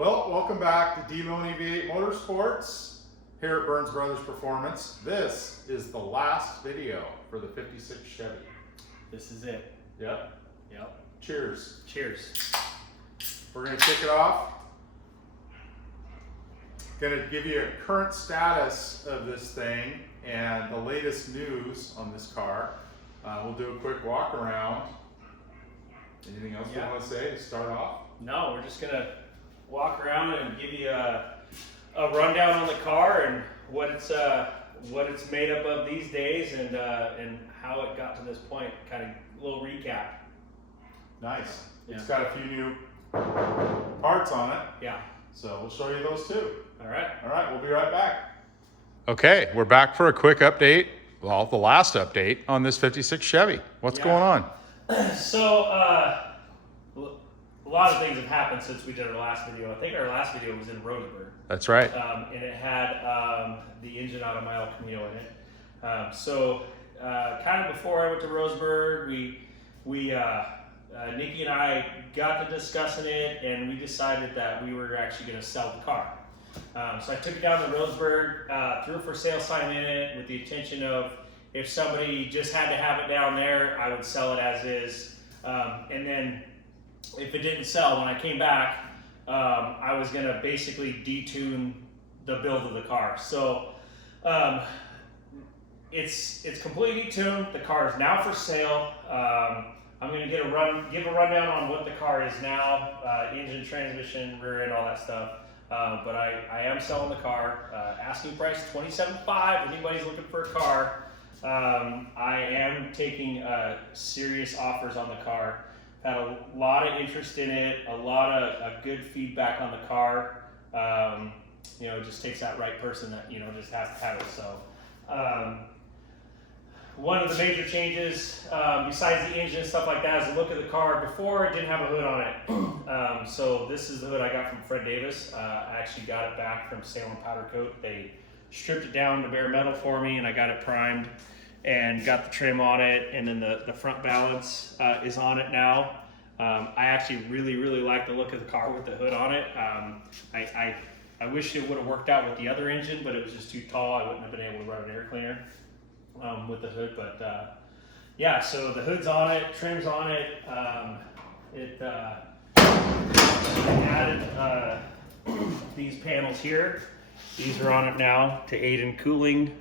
Well, welcome back to D-Loney V8 Motorsports here at Burns Brothers Performance. This is the last video for the 56 Chevy. This is it. Yep. Yep. Cheers. Cheers. We're going to kick it off. Going to give you a current status of this thing and the latest news on this car. We'll do a quick walk around. Anything else you want to say to start off? No, we're just going to walk around and give you a rundown on the car and what it's made up of these days and how it got to this point. Kind of a little recap. Nice. Yeah. It's got a few new parts on it. Yeah. So we'll show you those too. All right. All right, we'll be right back. Okay, we're back for a quick update. Well, the last update on this 56 Chevy. What's going on? So, a lot of things have happened since we did our last video. I think our last video was in Roseburg. That's right. And it had the engine out of my El Camino in it. Kind of before I went to Roseburg, Nikki and I got to discussing it, and we decided that we were actually going to sell the car. So I took it down to Roseburg, threw a for sale sign in it with the intention of if somebody just had to have it down there, I would sell it as is. And then if it didn't sell, when I came back, I was going to basically detune the build of the car. So it's completely tuned. The car is now for sale. I'm going to give a rundown on what the car is now, engine, transmission, rear end, all that stuff. But I am selling the car. Asking price $27,500. If anybody's looking for a car, I am taking serious offers on the car. Had a lot of interest in it, a lot of good feedback on the car. It just takes that right person that just has to have it. So one of the major changes, besides the engine and stuff like that, is the look of the car. Before, it didn't have a hood on it. So this is the hood I got from Fred Davis. I actually got it back from Salem Powder Coat. They stripped it down to bare metal for me, and I got it primed and got the trim on it, and then the front balance is on it now. I actually really like the look of the car with the hood on it. I wish it would have worked out with the other engine, but it was just too tall. I wouldn't have been able to run an air cleaner with the hood. But yeah, so the hood's on it, trim's on it. I added these panels here. These are on it now to aid in cooling.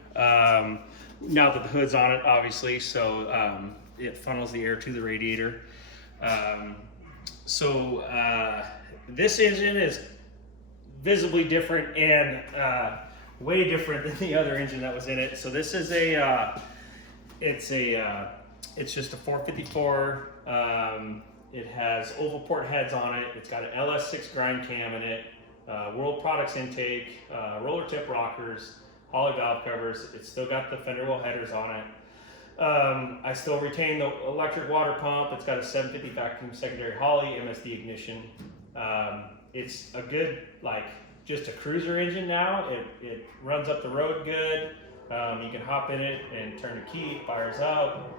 Now that the hood's on it, obviously, so it funnels the air to the radiator. This engine is visibly different and way different than the other engine that was in it. So this is it's just a 454. It has oval port heads on it. It's got an LS6 grind cam in it. World Products intake, roller tip rockers, hollow valve covers. It's still got the fender well headers on it. I still retain the electric water pump. It's got a 750 vacuum secondary Holley MSD ignition. It's a good, just a cruiser engine now. It runs up the road good. You can hop in it and turn the key, it fires up.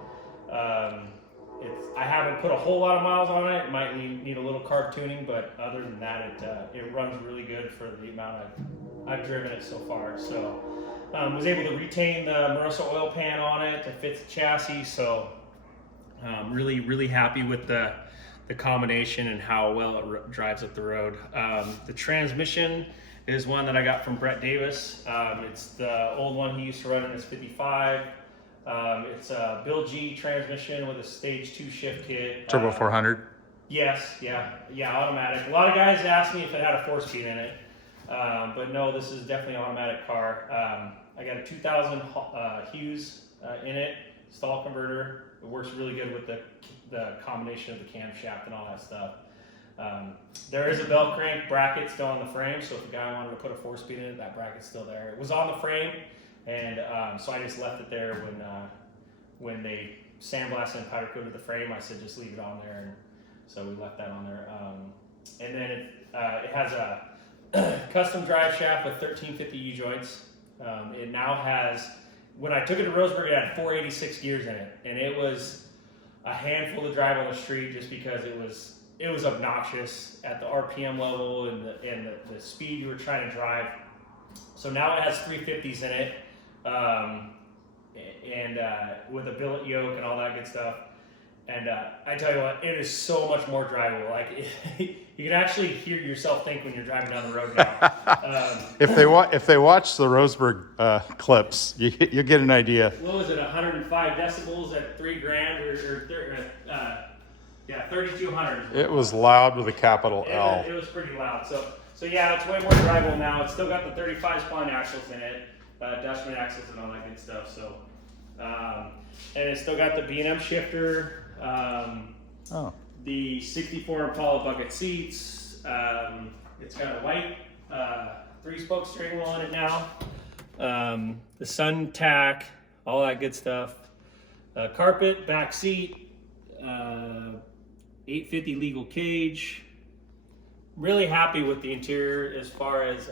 I haven't put a whole lot of miles on it. It might need a little carb tuning, but other than that, it runs really good for the amount I've driven it so far. So was able to retain the Moroso oil pan on it to fit the chassis. So really happy with the combination and how well it drives up the road. The transmission is one that I got from Brett Davis. It's the old one he used to run in his 55. It's a Bill G transmission with a stage 2 shift kit. Turbo 400? Yes, yeah, automatic. A lot of guys ask me if it had a 4-speed in it, but no, this is definitely an automatic car. I got a 2000 Hughes in it, stall converter. It works really good with the combination of the camshaft and all that stuff. There is a belt crank bracket still on the frame, so if a guy wanted to put a 4-speed in it, that bracket's still there. It was on the frame. And so I just left it there when they sandblasted and powder coated the frame. I said just leave it on there, and so we left that on there. And then it has a custom drive shaft with 1350 U-joints. It now has, when I took it to Roseburg, it had 486 gears in it, and it was a handful to drive on the street just because it was obnoxious at the RPM level and the speed you were trying to drive. So now it has 350s in it, and with a billet yoke and all that good stuff. And I tell you what, it is so much more drivable. Like you can actually hear yourself think when you're driving down the road now. If they watch the Roseburg clips, you get an idea. What was it? 105 decibels at $3,000 yeah, 3,200. It was loud with a capital L. It was pretty loud. So yeah, it's way more drivable now. It's still got the 35 spline axles in it, Dutchman axles and all that good stuff. So, and it's still got the B&M shifter. The 64 Impala bucket seats. It's got a white 3-spoke steering wheel in it now. The sun tack, all that good stuff. Carpet, back seat, 850 legal cage. Really happy with the interior as far as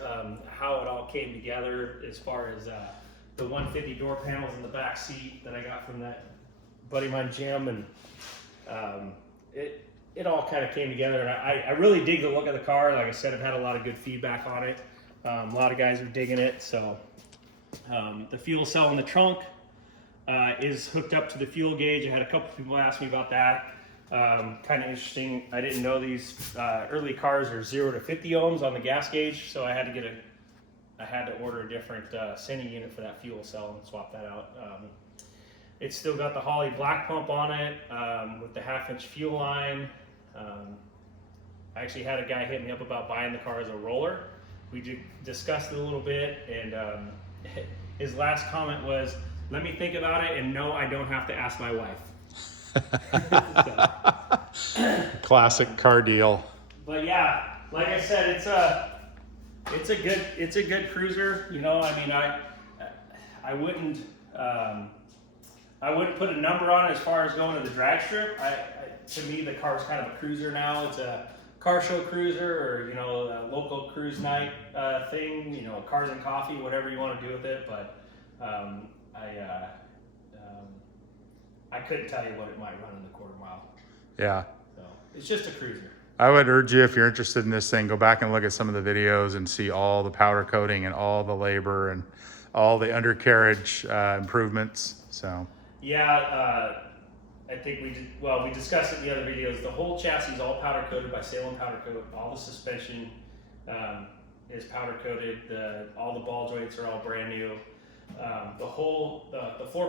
how it all came together, as far as the 150 door panels in the back seat that I got from that buddy of mine, Jim, and it all kind of came together. And I really dig the look of the car. Like I said, I've had a lot of good feedback on it. A lot of guys are digging it. So the fuel cell in the trunk is hooked up to the fuel gauge. I had a couple people ask me about that. Kind of interesting. I didn't know these early cars are 0 to 50 ohms on the gas gauge, so I had to order a different sending unit for that fuel cell and swap that out. It's still got the Holley black pump on it with the 1/2-inch fuel line. I actually had a guy hit me up about buying the car as a roller. We discussed it a little bit, and his last comment was, "Let me think about it, and no, I don't have to ask my wife." Classic car deal. But yeah, like I said, it's a good cruiser. You know, I mean, I wouldn't put a number on it as far as going to the drag strip. To me, the car's kind of a cruiser now. It's a car show cruiser, or you know, a local cruise night thing. You know, cars and coffee, whatever you want to do with it. But I couldn't tell you what it might run in the quarter mile. Yeah. So it's just a cruiser. I would urge you, if you're interested in this thing, go back and look at some of the videos and see all the powder coating and all the labor and all the undercarriage improvements. So yeah, I think we discussed it in the other videos. The whole chassis is all powder coated by Salem Powder Coat. All the suspension is powder coated. All the ball joints are all brand new. The floor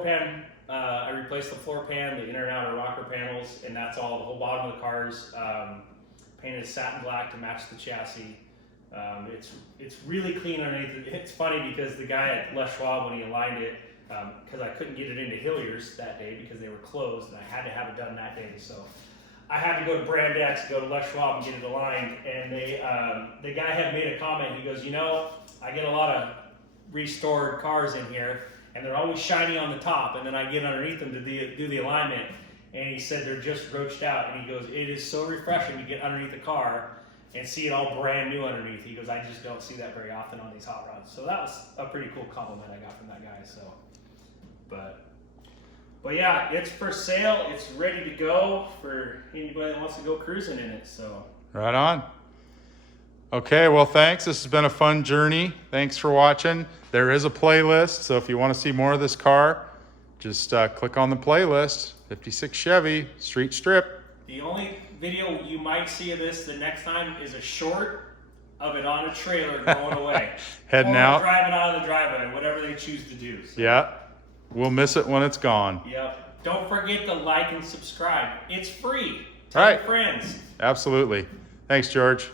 pan, I replaced the floor pan, the inner and outer rocker panels, and that's all. The whole bottom of the car's painted satin black to match the chassis. It's really clean underneath. It's funny because the guy at Les Schwab, when he aligned it, because I couldn't get it into Hilliers that day because they were closed, and I had to have it done that day. So I had to go to Brand X, go to Les Schwab and get it aligned. And the guy had made a comment. He goes, you know, I get a lot of restored cars in here, and they're always shiny on the top, and then I get underneath them to do the alignment, and he said they're just roached out, and he goes, it is so refreshing to get underneath the car and see it all brand new underneath. He goes, I just don't see that very often on these hot rods. So that was a pretty cool compliment I got from that guy. So, but yeah, it's for sale. It's ready to go for anybody that wants to go cruising in it. So right on. Okay, well, thanks. This has been a fun journey. Thanks for watching. There is a playlist, so if you want to see more of this car, just click on the playlist. 56 Chevy, Street Strip. The only video you might see of this the next time is a short of it on a trailer going away. Heading out. Driving out of the driveway, whatever they choose to do. So. Yeah, we'll miss it when it's gone. Yep. Don't forget to like and subscribe. It's free. Tell your friends. Absolutely. Thanks, George.